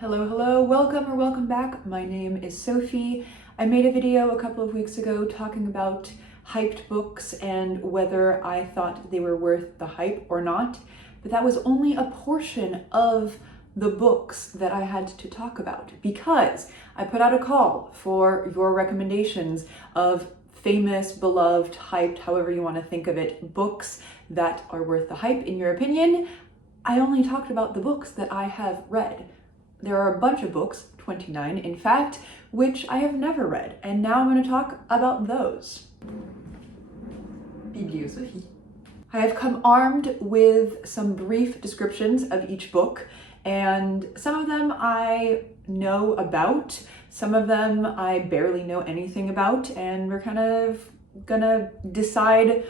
Hello, welcome back. My name is Sophie. I made a video a couple of weeks ago talking about hyped books and whether I thought they were worth the hype or not, but that was only a portion of the books that I had to talk about because I put out a call for your recommendations of famous, beloved, hyped, however you want to think of it, books that are worth the hype in your opinion. I only talked about the books that I have read. There are a bunch of books, 29 in fact, which I have never read, and now I'm going to talk about those. Bibliosophie. I have come armed with some brief descriptions of each book, and some of them I know about, some of them I barely know anything about, and we're kind of gonna decide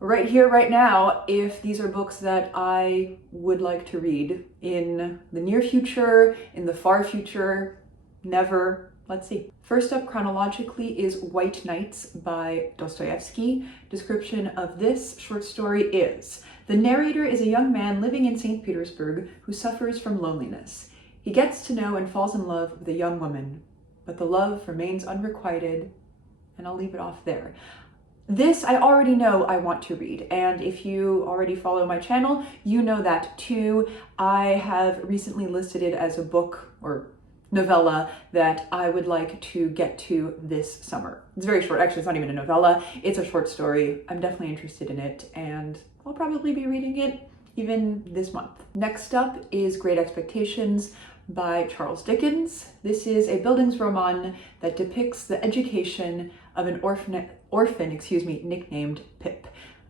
right here, right now, if these are books that I would like to read in the near future, in the far future, never. Let's see. First up chronologically is White Nights by Dostoyevsky. Description of this short story is: the narrator is a young man living in St. Petersburg who suffers from loneliness. He gets to know and falls in love with a young woman, but the love remains unrequited, and I'll leave it off there. This I already know I want to read, and if you already follow my channel, you know that too. I have recently listed it as a book or novella that I would like to get to this summer. It's very short, actually it's not even a novella, it's a short story. I'm definitely interested in it, and I'll probably be reading it even this month. Next up is Great Expectations by Charles Dickens. This is a Bildungsroman that depicts the education of an orphan, nicknamed Pip.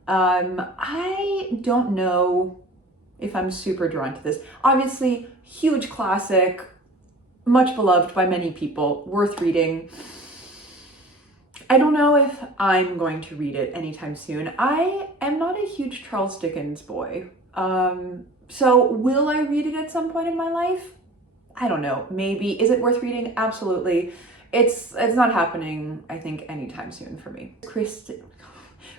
I don't know if I'm super drawn to this. Obviously, huge classic, much beloved by many people, worth reading. I don't know if I'm going to read it anytime soon. I am not a huge Charles Dickens boy. So will I read it at some point in my life? I don't know, maybe. Is it worth reading? Absolutely. It's not happening, I think, anytime soon for me. Kristin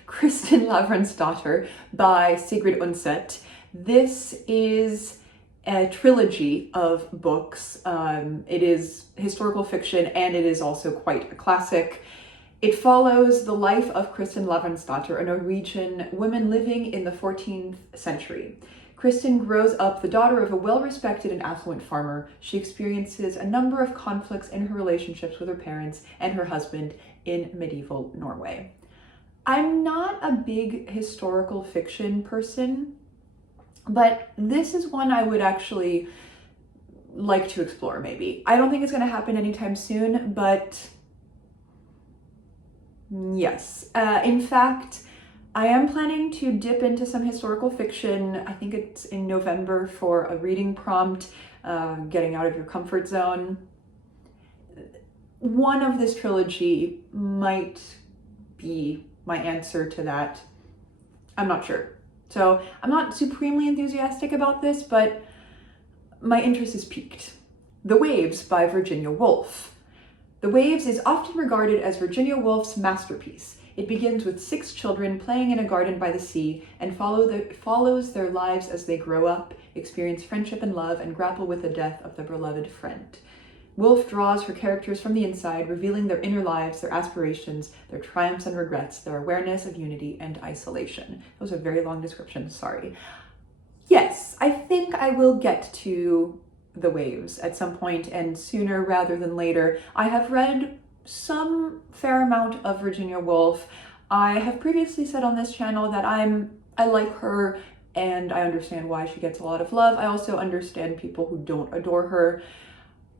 Lavransdatter by Sigrid Undset. This is a trilogy of books. It is historical fiction and it is also quite a classic. It follows the life of Kristin Lavransdatter, a Norwegian woman living in the 14th century. Kristin grows up the daughter of a well-respected and affluent farmer. She experiences a number of conflicts in her relationships with her parents and her husband in medieval Norway. I'm not a big historical fiction person, but this is one I would actually like to explore maybe. I don't think it's going to happen anytime soon, but yes. In fact, I am planning to dip into some historical fiction. I think it's in November for a reading prompt, getting out of your comfort zone. One of this trilogy might be my answer to that. I'm not sure. So I'm not supremely enthusiastic about this, but my interest is piqued. The Waves by Virginia Woolf. The Waves is often regarded as Virginia Woolf's masterpiece. It begins with 6 children playing in a garden by the sea and follows their lives as they grow up, experience friendship and love, and grapple with the death of their beloved friend. Woolf draws her characters from the inside, revealing their inner lives, their aspirations, their triumphs and regrets, their awareness of unity and isolation. That was a very long description, sorry. Yes, I think I will get to The Waves at some point, and sooner rather than later. I have read some fair amount of Virginia Woolf. I have previously said on this channel that I like her and I understand why she gets a lot of love. I also understand people who don't adore her.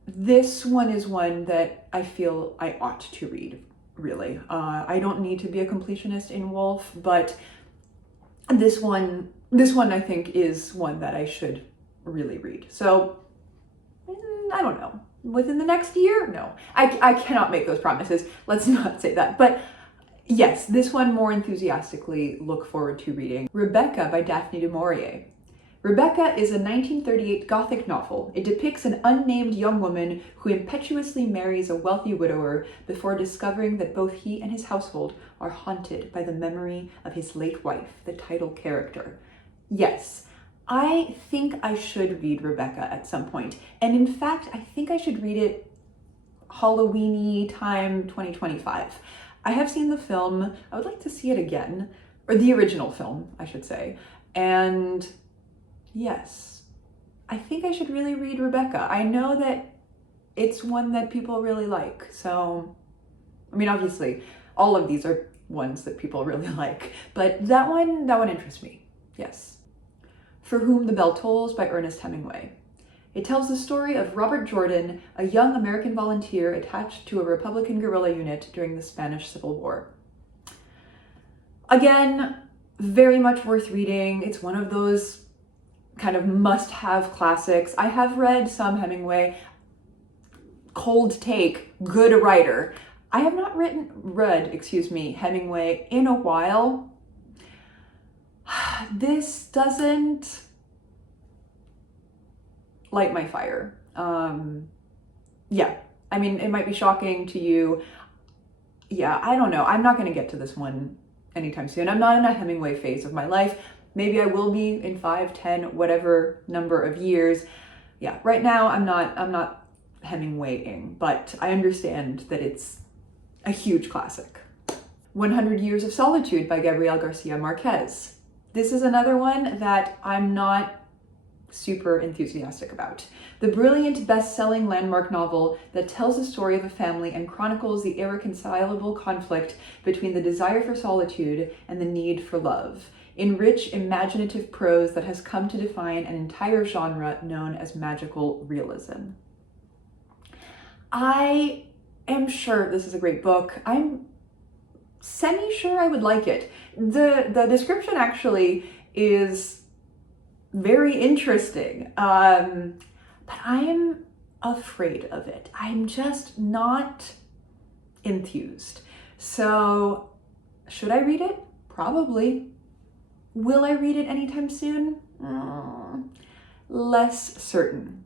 This one is one that I feel I ought to read, really. I don't need to be a completionist in Woolf, but this one I think is one that I should really read. So, I don't know. Within the next year? No. I cannot make those promises. Let's not say that. But yes, this one more enthusiastically look forward to reading. Rebecca by Daphne du Maurier. Rebecca is a 1938 Gothic novel. It depicts an unnamed young woman who impetuously marries a wealthy widower before discovering that both he and his household are haunted by the memory of his late wife, the title character. Yes, I think I should read Rebecca at some point. And in fact, I think I should read it Halloween-y time 2025. I have seen the film. I would like to see it again, or the original film, I should say. And yes, I think I should really read Rebecca. I know that it's one that people really like. So, I mean, obviously, all of these are ones that people really like, but that one interests me. Yes. For Whom the Bell Tolls by Ernest Hemingway. It tells the story of Robert Jordan, a young American volunteer attached to a Republican guerrilla unit during the Spanish Civil War. Again, very much worth reading. It's one of those kind of must-have classics. I have read some Hemingway. Cold take, good writer. I have not read Hemingway in a while. This doesn't light my fire. Yeah, I mean, it might be shocking to you. Yeah, I don't know. I'm not going to get to this one anytime soon. I'm not in a Hemingway phase of my life. Maybe I will be in 5, 10, whatever number of years. Yeah, right now I'm not Hemingwaying, but I understand that it's a huge classic. 100 Years of Solitude by Gabriel García Márquez. This is another one that I'm not super enthusiastic about. The brilliant best-selling landmark novel that tells the story of a family and chronicles the irreconcilable conflict between the desire for solitude and the need for love, in rich, imaginative prose that has come to define an entire genre known as magical realism. I am sure this is a great book. I'm semi-sure I would like it. The description actually is very interesting, but I am afraid of it. I'm just not enthused. So, should I read it? Probably. Will I read it anytime soon? Less certain.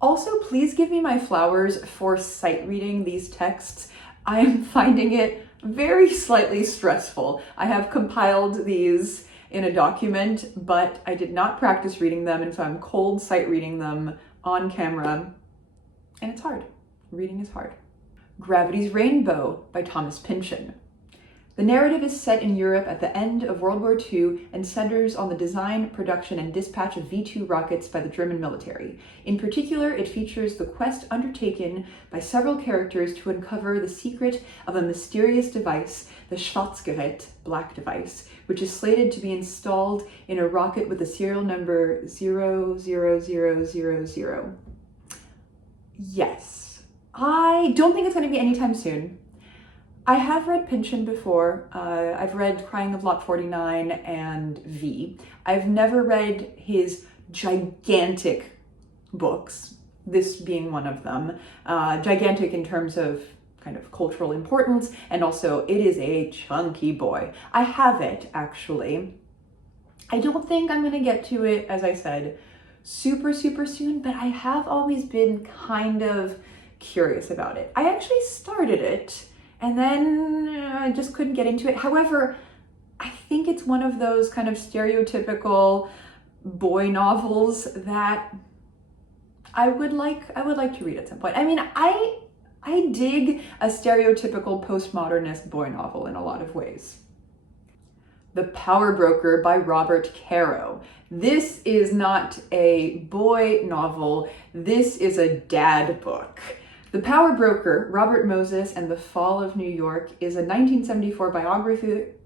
Also, please give me my flowers for sight reading these texts. I am finding it very slightly stressful. I have compiled these in a document, but I did not practice reading them, and so I'm cold sight reading them on camera, and it's hard. Reading is hard. Gravity's Rainbow by Thomas Pynchon. The narrative is set in Europe at the end of World War II and centers on the design, production, and dispatch of V-2 rockets by the German military. In particular, it features the quest undertaken by several characters to uncover the secret of a mysterious device, the Schwarzgerät, black device, which is slated to be installed in a rocket with the serial number 00000. Yes. I don't think it's going to be anytime soon. I have read Pynchon before. I've read Crying of Lot 49 and V. I've never read his gigantic books, this being one of them. Gigantic in terms of kind of cultural importance, and also it is a chunky boy. I have it, actually. I don't think I'm gonna get to it, as I said, super soon, but I have always been kind of curious about it. I actually started it, and then I just couldn't get into it. However, I think it's one of those kind of stereotypical boy novels that I would like to read at some point. I mean, I dig a stereotypical postmodernist boy novel in a lot of ways. The Power Broker by Robert Caro. This is not a boy novel. This is a dad book. The Power Broker, Robert Moses and the Fall of New York, is a 1974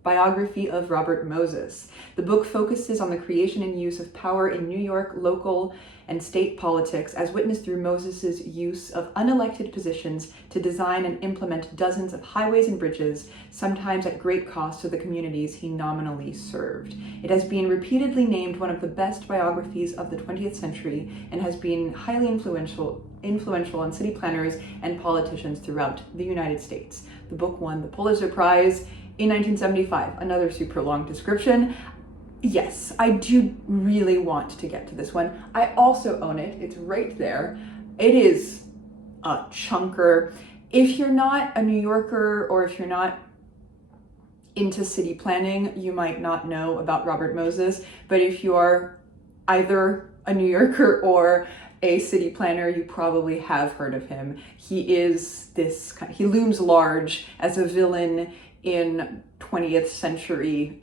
biography of Robert Moses. The book focuses on the creation and use of power in New York local and state politics, as witnessed through Moses's use of unelected positions to design and implement dozens of highways and bridges, sometimes at great cost to the communities he nominally served. It has been repeatedly named one of the best biographies of the 20th century and has been highly influential on city planners and politicians throughout the United States. The book won the Pulitzer Prize in 1975. Another super long description. Yes, I do really want to get to this one. I also own it. It's right there. It is a chunker. If you're not a New Yorker, or if you're not into city planning, you might not know about Robert Moses, but if you are either a New Yorker or a city planner, you probably have heard of him. He looms large as a villain in 20th century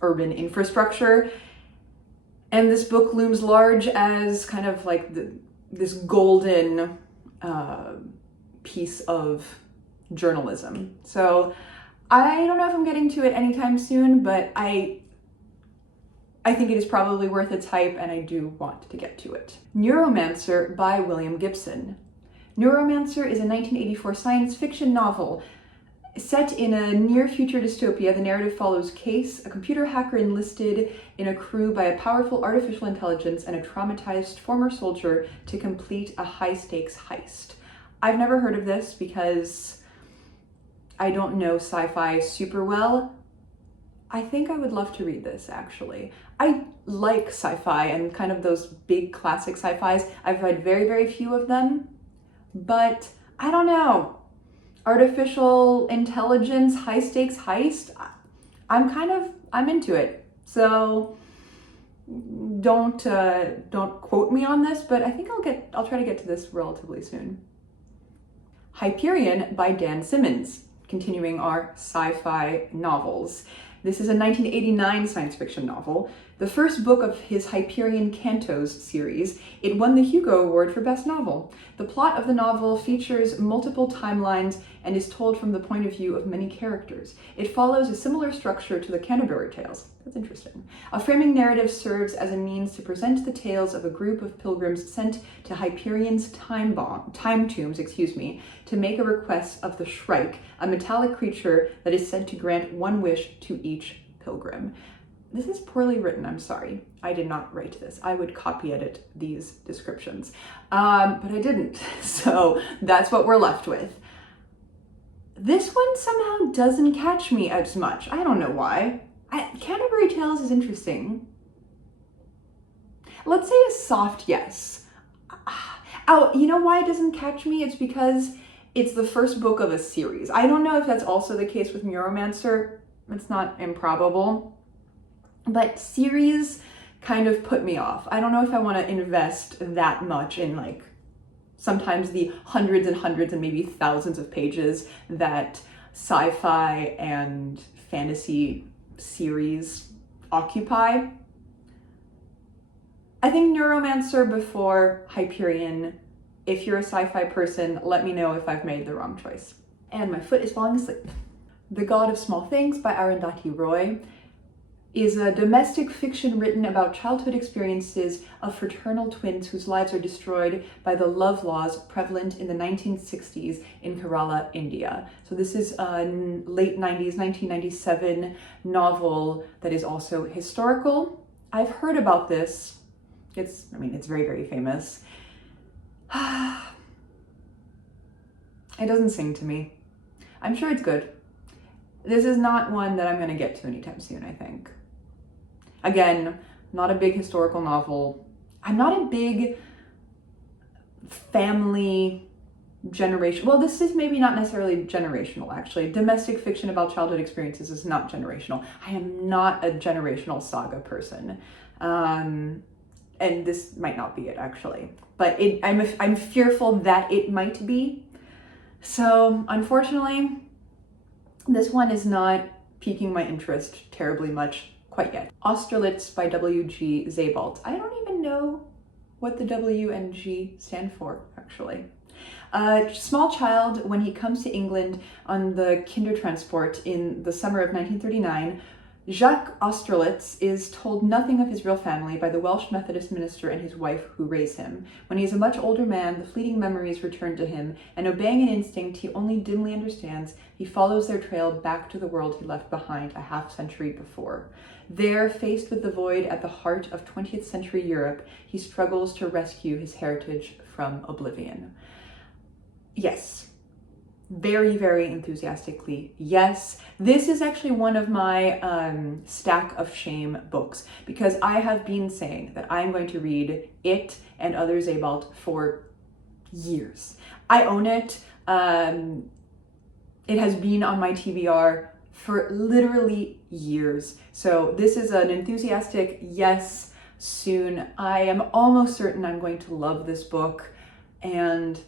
urban infrastructure. And this book looms large as kind of like this golden piece of journalism. So I don't know if I'm getting to it anytime soon, but I think it is probably worth its hype, and I do want to get to it. Neuromancer by William Gibson. Neuromancer is a 1984 science fiction novel. Set in a near-future dystopia, the narrative follows Case, a computer hacker enlisted in a crew by a powerful artificial intelligence and a traumatized former soldier to complete a high-stakes heist. I've never heard of this because I don't know sci-fi super well. I think I would love to read this, actually. I like sci-fi and kind of those big classic sci-fis. I've read very, very few of them, but I don't know. Artificial intelligence, high stakes heist, I'm into it. So don't quote me on this, but I think I'll try to get to this relatively soon. Hyperion by Dan Simmons, continuing our sci-fi novels. This is a 1989 science fiction novel, the first book of his Hyperion Cantos series. It won the Hugo Award for Best Novel. The plot of the novel features multiple timelines and is told from the point of view of many characters. It follows a similar structure to the Canterbury Tales. That's interesting. A framing narrative serves as a means to present the tales of a group of pilgrims sent to Hyperion's time tombs, to make a request of the Shrike, a metallic creature that is said to grant one wish to each pilgrim. This is poorly written, I'm sorry. I did not write this. I would copy edit these descriptions, but I didn't. So that's what we're left with. This one somehow doesn't catch me as much. I don't know why. Canterbury Tales is interesting. Let's say a soft yes. Oh, you know why it doesn't catch me? It's because it's the first book of a series. I don't know if that's also the case with Neuromancer. It's not improbable. But series kind of put me off. I don't know if I want to invest that much in like sometimes the hundreds and hundreds and maybe thousands of pages that sci-fi and fantasy series occupy. I think Neuromancer before Hyperion. If you're a sci-fi person, let me know if I've made the wrong choice. And my foot is falling asleep. The God of Small Things by Arundhati Roy is a domestic fiction written about childhood experiences of fraternal twins whose lives are destroyed by the love laws prevalent in the 1960s in Kerala, India. So this is a late 90s, 1997 novel that is also historical. I've heard about this. It's very, very famous. It doesn't sing to me. I'm sure it's good. This is not one that I'm going to get to anytime soon, I think. Again, not a big historical novel. I'm not a big family generation. Well, this is maybe not necessarily generational, actually. Domestic fiction about childhood experiences is not generational. I am not a generational saga person. And this might not be it, actually. But I'm fearful that it might be. So, unfortunately, this one is not piquing my interest terribly much quite yet. Austerlitz by W.G. Sebald. I don't even know what the W and G stand for, actually. A small child, when he comes to England on the Kindertransport in the summer of 1939, Jacques Austerlitz is told nothing of his real family by the Welsh Methodist minister and his wife who raise him. When he is a much older man, the fleeting memories return to him, and obeying an instinct he only dimly understands, he follows their trail back to the world he left behind a half-century before. There, faced with the void at the heart of 20th century Europe, he struggles to rescue his heritage from oblivion. Yes. Very, very enthusiastically, yes. This is actually one of my stack of shame books because I have been saying that I'm going to read it and other Sebald for years. I own it. It has been on my TBR for literally years. So this is an enthusiastic yes, soon. I am almost certain I'm going to love this book, and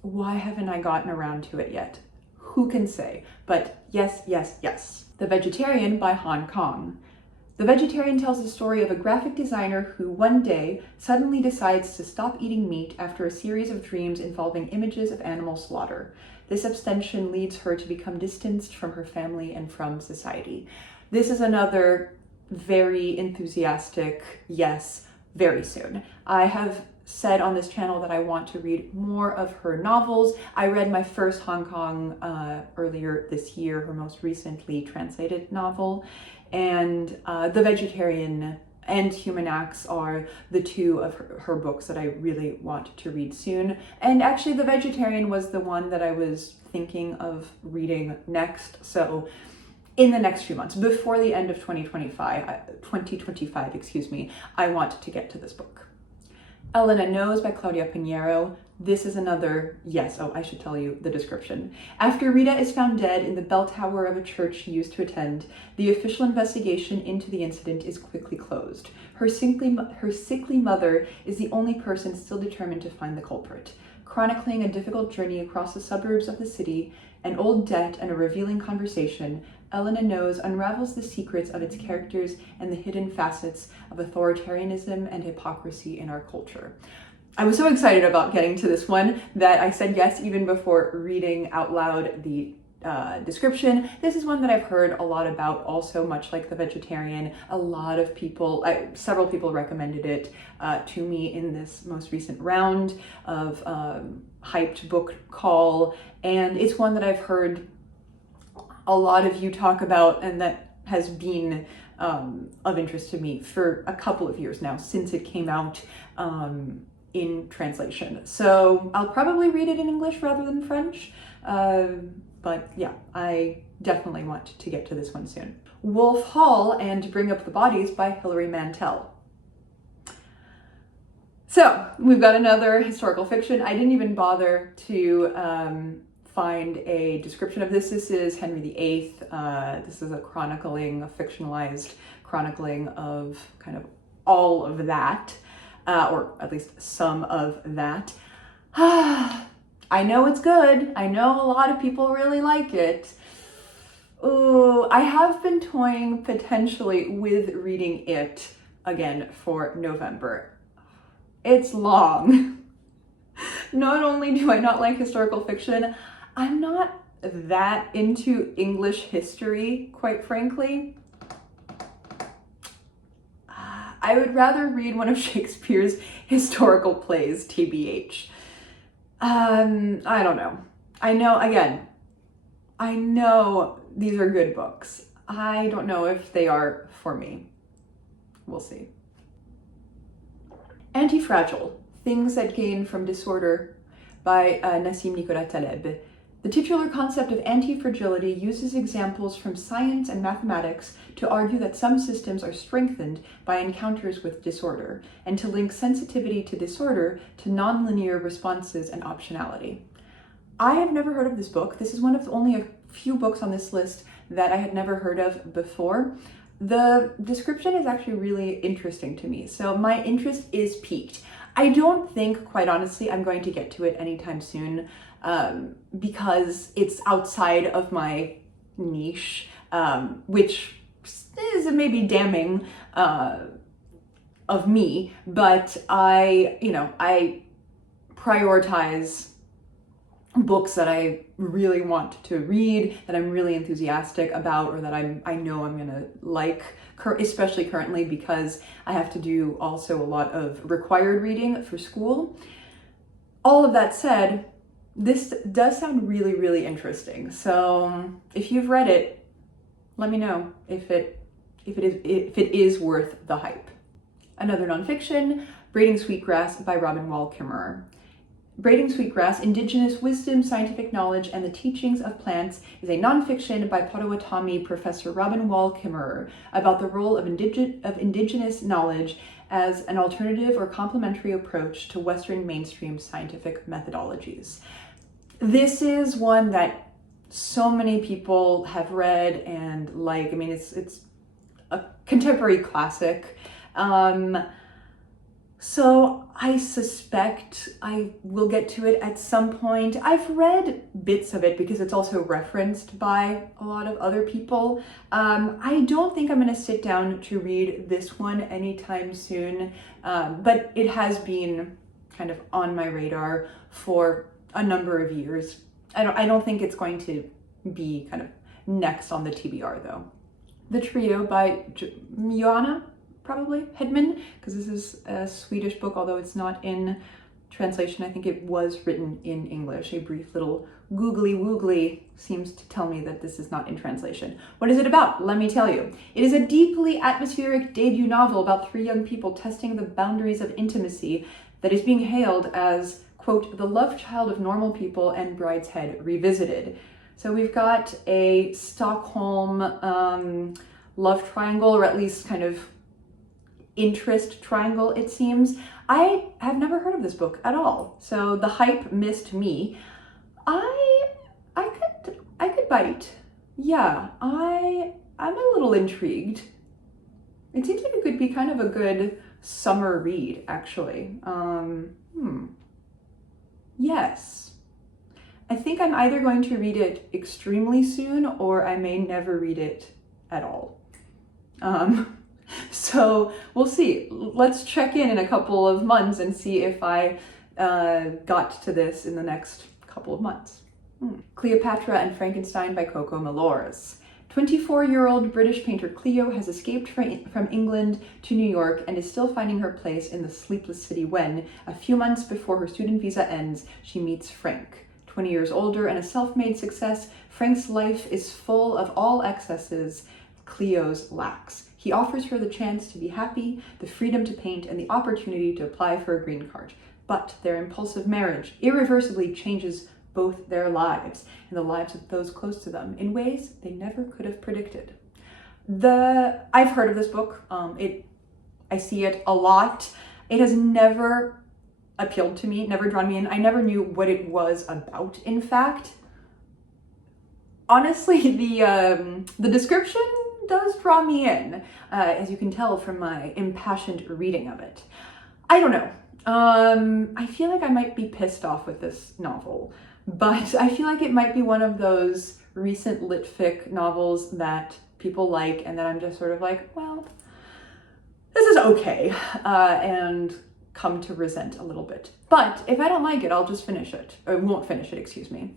why haven't I gotten around to it yet? Who can say? But yes, yes, yes. The Vegetarian by Han Kang. The Vegetarian tells the story of a graphic designer who one day suddenly decides to stop eating meat after a series of dreams involving images of animal slaughter. This abstention leads her to become distanced from her family and from society. This is another very enthusiastic yes, very soon. I have said on this channel that I want to read more of her novels. I read my first Hong Kong earlier this year, her most recently translated novel, and The Vegetarian and Human Acts are the two of her books that I really want to read soon. And actually The Vegetarian was the one that I was thinking of reading next, so in the next few months, before the end of 2025, excuse me, I want to get to this book. Elena Knows by Claudia Pinheiro. This is another yes. Oh, I should tell you the description. After Rita is found dead in the bell tower of a church she used to attend, the official investigation into the incident is quickly closed. Her sickly mother is the only person still determined to find the culprit. Chronicling a difficult journey across the suburbs of the city, an old debt, and a revealing conversation, Elena Knows unravels the secrets of its characters and the hidden facets of authoritarianism and hypocrisy in our culture. I was so excited about getting to this one that I said yes even before reading out loud the description. This is one that I've heard a lot about, also much like The Vegetarian. A lot of people, several people recommended it to me in this most recent round of hyped book call, and it's one that I've heard a lot of you talk about, and that has been of interest to me for a couple of years now, since it came out in translation. So I'll probably read it in English rather than French, but yeah, I definitely want to get to this one soon. Wolf Hall and Bring Up the Bodies by Hilary Mantel. So we've got another historical fiction. I didn't even bother to find a description of this. This is Henry VIII. This is a fictionalized chronicling of kind of all of that, or at least some of that. I know it's good. I know a lot of people really like it. Ooh, I have been toying potentially with reading it again for November. It's long. Not only do I not like historical fiction, I'm not that into English history, quite frankly. I would rather read one of Shakespeare's historical plays, TBH. I don't know. I know these are good books. I don't know if they are for me. We'll see. Antifragile, Things That Gain from Disorder by Nassim Nicolas Taleb. The titular concept of anti-fragility uses examples from science and mathematics to argue that some systems are strengthened by encounters with disorder, and to link sensitivity to disorder to nonlinear responses and optionality. I have never heard of this book. This is one of only a few books on this list that I had never heard of before. The description is actually really interesting to me, so my interest is piqued. I don't think, quite honestly, I'm going to get to it anytime soon, because it's outside of my niche, which is maybe damning of me, but I prioritize books that I really want to read, that I'm really enthusiastic about, or that I know I'm gonna like, especially currently because I have to do also a lot of required reading for school. All of that said, this does sound really, really interesting. So if you've read it, let me know if it is worth the hype. Another nonfiction, Braiding Sweetgrass by Robin Wall Kimmerer. Braiding Sweetgrass, Indigenous Wisdom, Scientific Knowledge, and the Teachings of Plants is a nonfiction by Potawatomi Professor Robin Wall Kimmerer about the role of indigenous knowledge as an alternative or complementary approach to Western mainstream scientific methodologies. This is one that so many people have read and like. I mean, it's a contemporary classic. So I suspect I will get to it at some point. I've read bits of it because it's also referenced by a lot of other people. I don't think I'm going to sit down to read this one anytime soon, but it has been kind of on my radar for a number of years. I don't think it's going to be kind of next on the TBR though. The Trio by Joanna, probably, Hedman, because this is a Swedish book, although it's not in translation. I think it was written in English. A brief little googly woogly seems to tell me that this is not in translation. What is it about? Let me tell you. It is a deeply atmospheric debut novel about three young people testing the boundaries of intimacy that is being hailed as, quote, the love child of normal people and Brideshead revisited. So we've got a Stockholm love triangle, or at least kind of interest triangle, it seems. I have never heard of this book at all, so the hype missed me. I could bite. Yeah, I'm a little intrigued. It seems like it could be kind of a good summer read, actually. Yes. I think I'm either going to read it extremely soon or I may never read it at all. So we'll see. Let's check in a couple of months and see if I got to this in the next couple of months. Cleopatra and Frankenstein by Coco Malores. 24-year-old British painter Cleo has escaped from England to New York and is still finding her place in the sleepless city when, a few months before her student visa ends, she meets Frank. 20 years older and a self-made success, Frank's life is full of all excesses Cleo's lacks. He offers her the chance to be happy, the freedom to paint, and the opportunity to apply for a green card. But their impulsive marriage irreversibly changes both their lives and the lives of those close to them in ways they never could have predicted. I've heard of this book. I see it a lot. It has never appealed to me, never drawn me in. I never knew what it was about, in fact. Honestly, the description does draw me in, as you can tell from my impassioned reading of it. I don't know. I feel like I might be pissed off with this novel, but I feel like it might be one of those recent lit fic novels that people like, and then I'm just sort of like, well, this is okay, and come to resent a little bit. But if I don't like it, I'll just finish it, or won't finish it, excuse me.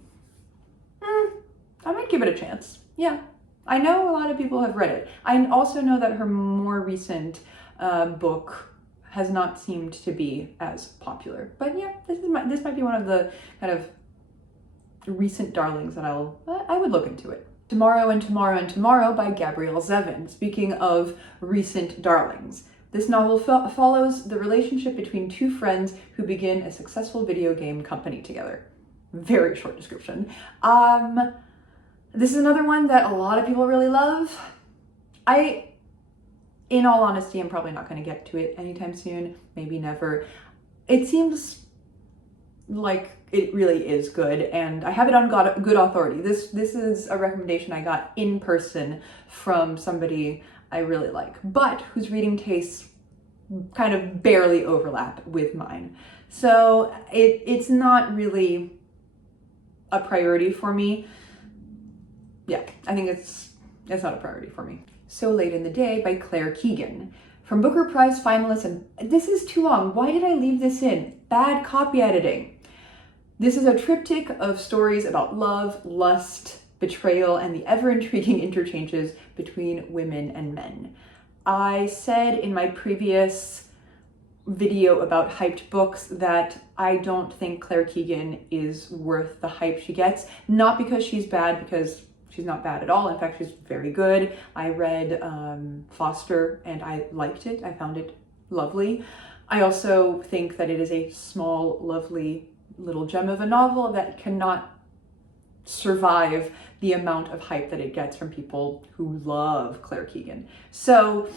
I might give it a chance. Yeah. I know a lot of people have read it. I also know that her more recent book has not seemed to be as popular. But yeah, this might be one of the kind of recent darlings that I would look into it. Tomorrow and Tomorrow and Tomorrow by Gabriel Zevin. Speaking of recent darlings, this novel follows the relationship between two friends who begin a successful video game company together. Very short description. This is another one that a lot of people really love. In all honesty, I'm probably not going to get to it anytime soon, maybe never. It seems like it really is good, and I have it on good authority. This is a recommendation I got in person from somebody I really like, but whose reading tastes kind of barely overlap with mine. So it's not really a priority for me. Yeah, I think it's not a priority for me. So Late in the Day by Claire Keegan. From Booker Prize finalists, and this is too long. Why did I leave this in? Bad copy editing. This is a triptych of stories about love, lust, betrayal, and the ever-intriguing interchanges between women and men. I said in my previous video about hyped books that I don't think Claire Keegan is worth the hype she gets. Not because she's bad, because she's not bad at all. In fact, she's very good. I read Foster and I liked it. I found it lovely. I also think that it is a small, lovely little gem of a novel that cannot survive the amount of hype that it gets from people who love Claire Keegan. So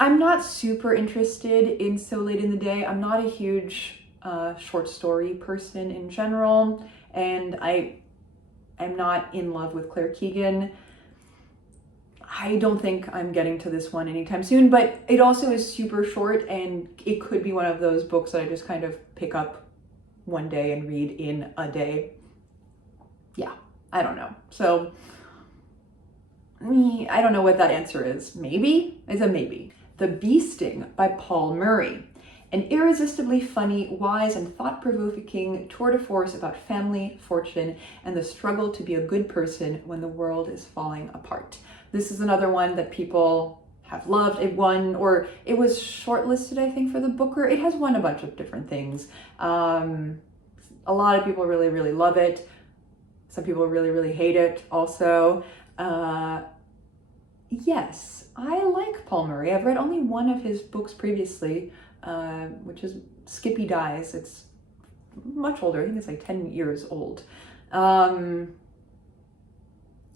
I'm not super interested in So Late in the Day. I'm not a huge short story person in general, and I'm not in love with Claire Keegan. I don't think I'm getting to this one anytime soon, but it also is super short, and it could be one of those books that I just kind of pick up one day and read in a day. Yeah, I don't know. So, I don't know what that answer is. Maybe? It's a maybe. The Bee Sting by Paul Murray. An irresistibly funny, wise, and thought-provoking tour de force about family, fortune, and the struggle to be a good person when the world is falling apart. This is another one that people have loved. It won, or it was shortlisted, I think, for the Booker. It has won a bunch of different things. A lot of people really, really love it. Some people really, really hate it also. Yes, I like Paul Murray. I've read only one of his books previously, which is Skippy Dies. It's much older. I think it's like 10 years old.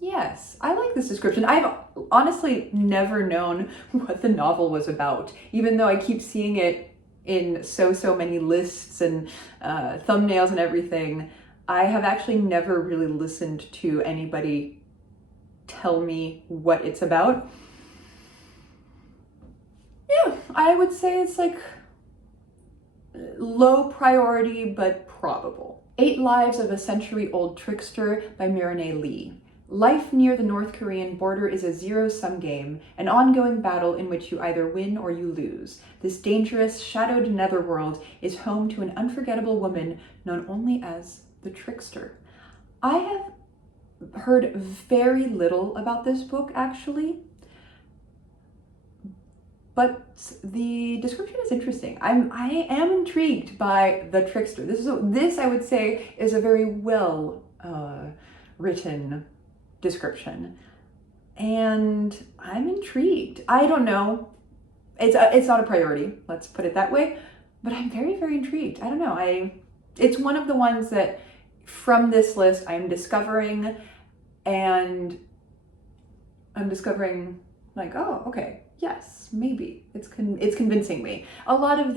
Yes, I like this description. I've honestly never known what the novel was about, even though I keep seeing it in so many lists and thumbnails and everything. I have actually never really listened to anybody tell me what it's about. Yeah, I would say it's like low priority, but probable. 8 Lives of a Century-Old Trickster by Mireille Lee. Life near the North Korean border is a zero-sum game, an ongoing battle in which you either win or you lose. This dangerous, shadowed netherworld is home to an unforgettable woman known only as the Trickster. I have heard very little about this book, actually, but the description is interesting. I am intrigued by the Trickster. This I would say is a very well written description, and I'm intrigued. I don't know. It's not a priority. Let's put it that way. But I'm very, very intrigued. I don't know. It's one of the ones that from this list I'm discovering, and I'm discovering like, oh, okay. Yes, maybe it's convincing me. A lot of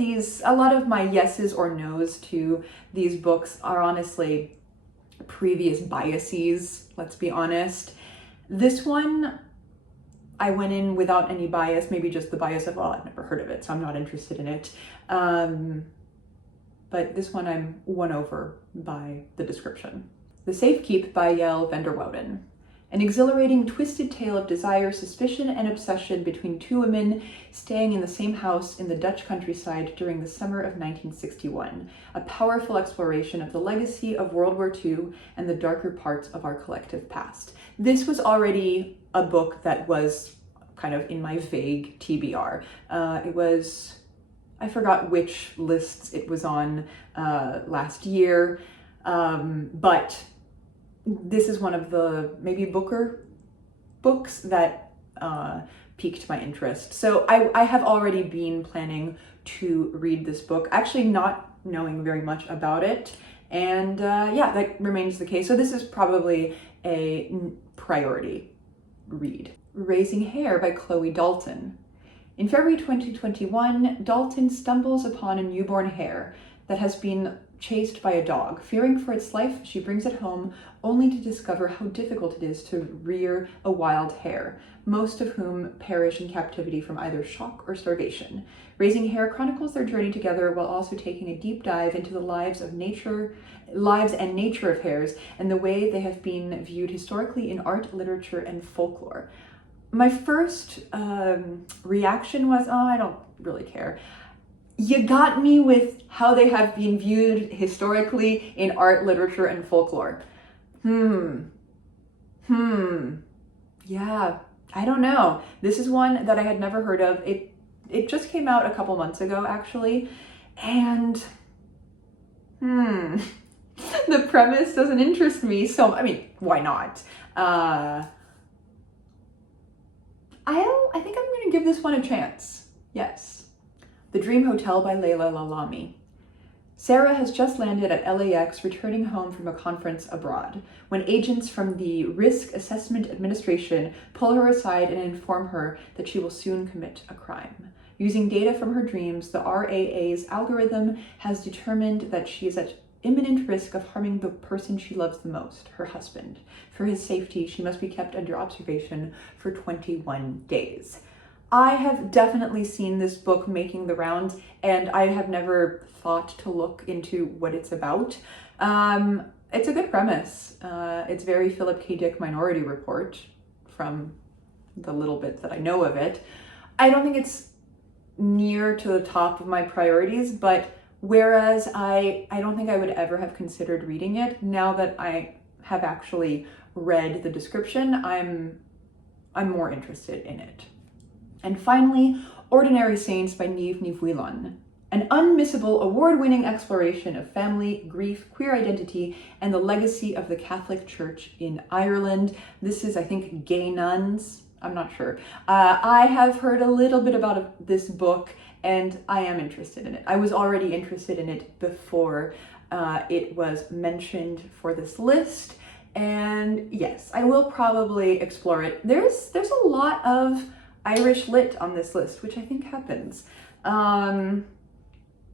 my yeses or nos to these books are honestly previous biases, let's be honest. This one, I went in without any bias, maybe just the bias of, well, I've never heard of it, so I'm not interested in it. But this one I'm won over by the description. The Safekeep by Yael van der Wouden. An exhilarating, twisted tale of desire, suspicion, and obsession between 2 women staying in the same house in the Dutch countryside during the summer of 1961. A powerful exploration of the legacy of World War II and the darker parts of our collective past. This was already a book that was kind of in my vague TBR. It was, I forgot which lists it was on last year, but this is one of the maybe Booker books that piqued my interest. So I have already been planning to read this book, actually not knowing very much about it. And yeah, that remains the case. So this is probably a priority read. Raising Hare by Chloe Dalton. In February 2021, Dalton stumbles upon a newborn hare that has been chased by a dog. Fearing for its life, she brings it home, only to discover how difficult it is to rear a wild hare, most of whom perish in captivity from either shock or starvation. Raising Hare chronicles their journey together while also taking a deep dive into the lives and nature of hares and the way they have been viewed historically in art, literature, and folklore. My first reaction was, oh, I don't really care. You got me with how they have been viewed historically in art, literature, and folklore. Yeah, I don't know. This is one that I had never heard of. It just came out a couple months ago, actually. And, the premise doesn't interest me. So, I mean, why not? I think I'm going to give this one a chance. Yes. The Dream Hotel by Leila Lalami. Sarah has just landed at LAX, returning home from a conference abroad, when agents from the Risk Assessment Administration pull her aside and inform her that she will soon commit a crime. Using data from her dreams, the RAA's algorithm has determined that she is at imminent risk of harming the person she loves the most, her husband. For his safety, she must be kept under observation for 21 days. I have definitely seen this book making the rounds, and I have never thought to look into what it's about. It's a good premise. It's very Philip K. Dick Minority Report, from the little bit that I know of it. I don't think it's near to the top of my priorities, but whereas I don't think I would ever have considered reading it, now that I have actually read the description, I'm more interested in it. And finally, Ordinary Saints by Niamh Ní Bhfuillan. An unmissable, award-winning exploration of family, grief, queer identity, and the legacy of the Catholic Church in Ireland. This is, I think, Gay Nuns. I'm not sure. I have heard a little bit about this book, and I am interested in it. I was already interested in it before it was mentioned for this list, and yes, I will probably explore it. There's a lot of Irish lit on this list, which I think happens.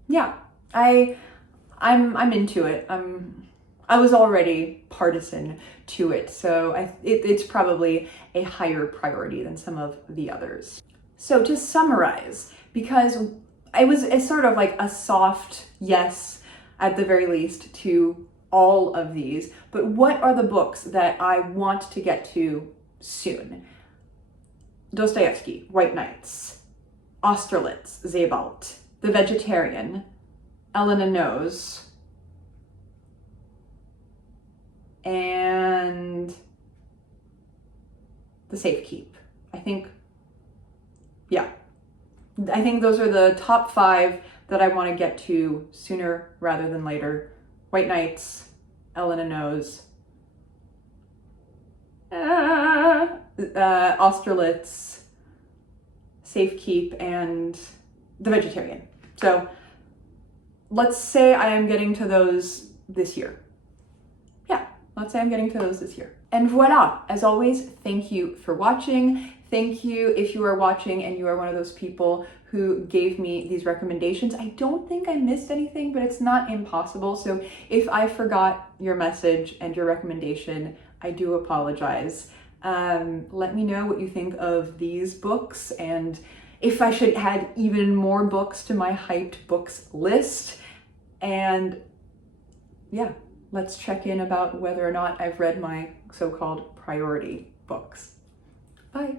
Yeah, I'm into it. I was already partisan to it, so it's probably a higher priority than some of the others. So to summarize, because it's sort of like a soft yes, at the very least, to all of these, but what are the books that I want to get to soon? Dostoyevsky, White Nights. Austerlitz, Sebald. The Vegetarian, Elena Knows. And The Safekeep. I think those are the top 5 that I want to get to sooner rather than later. White Nights, Elena Knows, Austerlitz, Safekeep, and The Vegetarian. So let's say I am getting to those this year. Yeah, let's say I'm getting to those this year. And voila, as always, thank you for watching. Thank you if you are watching and you are one of those people who gave me these recommendations. I don't think I missed anything, but it's not impossible. So if I forgot your message and your recommendation, I do apologize. Let me know what you think of these books, and if I should add even more books to my hyped books list. And yeah, let's check in about whether or not I've read my so-called priority books. Bye.